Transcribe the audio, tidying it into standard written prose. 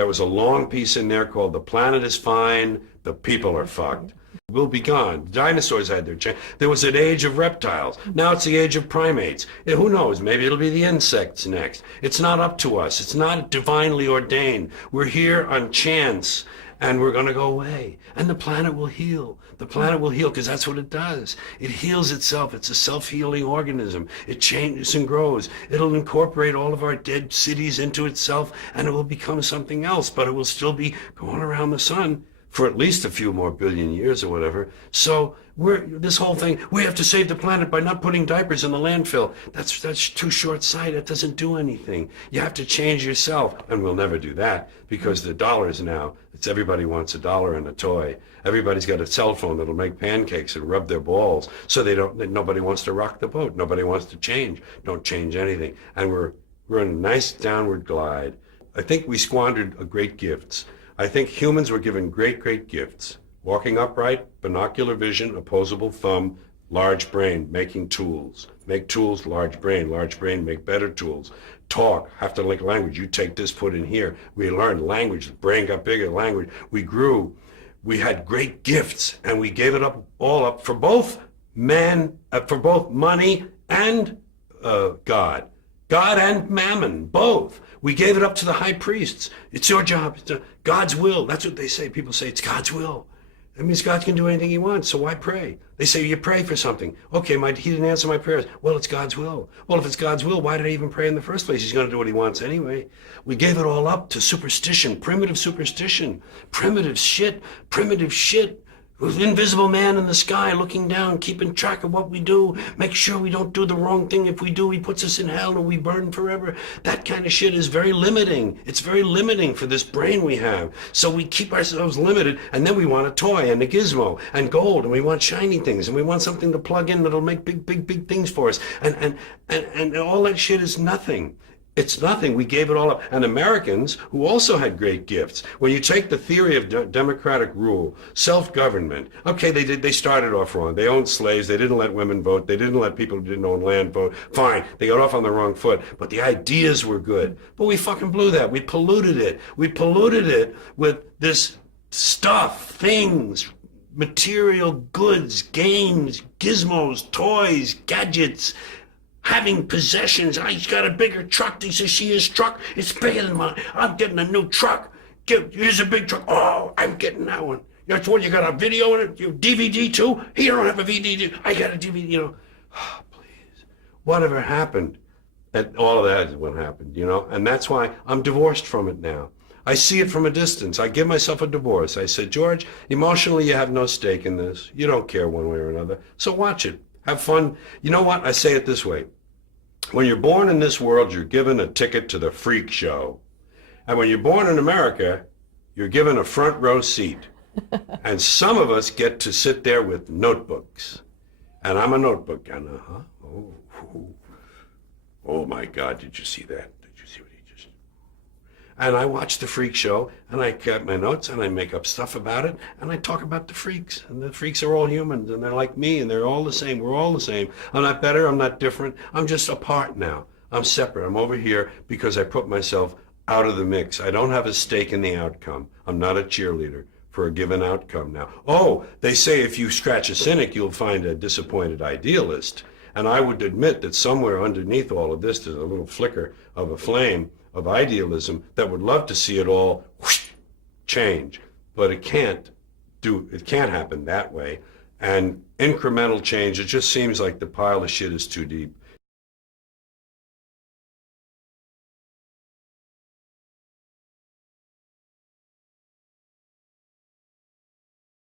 There was a long piece in there called "The Planet is Fine, the People are Fucked." Will be gone. Dinosaurs had their chance. There was an age of reptiles. Now it's the age of primates. Who knows? Maybe it'll be the insects next. It's not up to us. It's not divinely ordained. We're here on chance, and we're going to go away. And the planet will heal. The planet will heal because that's what it does. It heals itself. It's a self-healing organism. It changes and grows. It'll incorporate all of our dead cities into itself, and it will become something else, but it will still be going around the sun for at least a few more billion years or whatever. So this whole thing, we have to save the planet by not putting diapers in the landfill. That's too short-sighted. It doesn't do anything. You have to change yourself, and we'll never do that because the dollars now, everybody wants $1 and a toy. Everybody's got a cell phone that'll make pancakes and rub their balls, so nobody wants to rock the boat. Nobody wants to change. Don't change anything. And we're in a nice downward glide. I think we squandered great gifts. I think humans were given great, great gifts. Walking upright, binocular vision, opposable thumb, large brain, making tools. Make tools, large brain, make better tools. Talk, have to like language. You take this, put in here. We learned language, the brain got bigger, language. We grew. We had great gifts, and we gave it all up for both money and God. God and mammon, both. We gave it up to the high priests. It's your job. It's God's will. That's what they say. People say it's God's will. That means God can do anything he wants, so why pray? They say you pray for something. Okay, he didn't answer my prayers. Well, it's God's will. Well, if it's God's will, why did I even pray in the first place? He's going to do what he wants anyway. We gave it all up to superstition, primitive shit. With invisible man in the sky looking down, keeping track of what we do, make sure we don't do the wrong thing. If we do, he puts us in hell and we burn forever. That kind of shit is very limiting. It's very limiting for this brain we have. So we keep ourselves limited, and then we want a toy and a gizmo and gold, and we want shiny things, and we want something to plug in that'll make big things for us. And all that shit is nothing. It's nothing. We gave it all up. And Americans, who also had great gifts, when you take the theory of democratic rule, self-government, okay, they started off wrong. They owned slaves. They didn't let women vote. They didn't let people who didn't own land vote. Fine. They got off on the wrong foot. But the ideas were good. But we fucking blew that. We polluted it. We polluted it with this stuff, things, material goods, games, gizmos, toys, gadgets, having possessions. He's got a bigger truck. He says, see his truck? It's bigger than mine. I'm getting a new truck. Here's a big truck. Oh, I'm getting that one. That's what you got, a video in it? You DVD too? He don't have a DVD. I got a DVD, Oh, please. Whatever happened? And all of that is what happened, And that's why I'm divorced from it now. I see it from a distance. I give myself a divorce. I said, George, emotionally you have no stake in this. You don't care one way or another. So watch it. Have fun. You know what? I say it this way. When you're born in this world, you're given a ticket to the freak show. And when you're born in America, you're given a front row seat. And some of us get to sit there with notebooks. And I'm a notebook guy. Oh my God, did you see that? Did you see what he just... And I watch the freak show, and I get my notes, and I make up stuff about it, and I talk about the freaks. And the freaks are all humans, and they're like me, and they're all the same. We're all the same. I'm not better. I'm not different. I'm just apart now. I'm separate. I'm over here because I put myself out of the mix. I don't have a stake in the outcome. I'm not a cheerleader for a given outcome now. Oh, they say if you scratch a cynic, you'll find a disappointed idealist. And I would admit that somewhere underneath all of this, there's a little flicker of a flame of idealism that would love to see it all whoosh, change, but it can't happen that way. And incremental change, it just seems like the pile of shit is too deep.